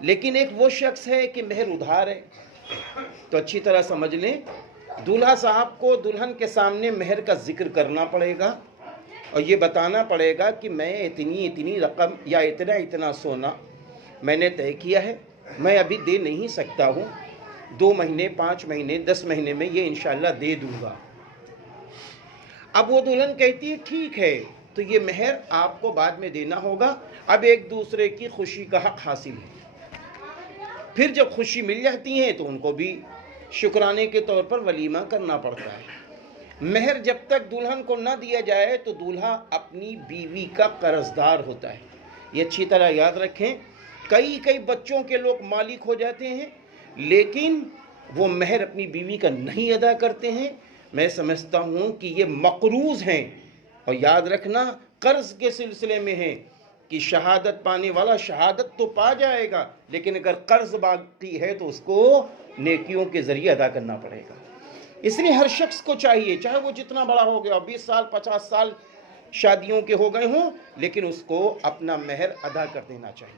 लेकिन एक वो शख्स है कि मेहर उधार है, तो अच्छी तरह समझ लें, दूल्हा साहब को दुल्हन के सामने मेहर का जिक्र करना पड़ेगा और ये बताना पड़ेगा कि मैं इतनी इतनी रकम या इतना इतना सोना मैंने तय किया है, मैं अभी दे नहीं सकता हूँ, 2 महीने 5 महीने 10 महीने में ये इंशाल्लाह दे दूँगा। अब वो दुल्हन कहती है ठीक है, तो ये मेहर आपको बाद में देना होगा, अब एक दूसरे की खुशी का हक हासिल है। फिर जब खुशी मिल जाती है तो उनको भी शुक्राने के तौर पर वलीमा करना पड़ता है। मेहर जब तक दुल्हन को न दिया जाए तो दूल्हा अपनी बीवी का कर्जदार होता है। ये अच्छी तरह याद रखें। कई बच्चों के लोग मालिक हो जाते हैं लेकिन वो मेहर अपनी बीवी का नहीं अदा करते हैं। मैं समझता हूँ कि ये मकरूज हैं। और याद रखना, कर्ज के सिलसिले में है कि शहादत पाने वाला शहादत तो पा जाएगा, लेकिन अगर कर्ज बाकी है तो उसको नेकियों के ज़रिए अदा करना पड़ेगा। इसलिए हर शख्स को चाहिए, चाहे वो जितना बड़ा हो गया, 20 साल 50 साल शादियों के हो गए हों, लेकिन उसको अपना मेहर अदा कर देना चाहिए।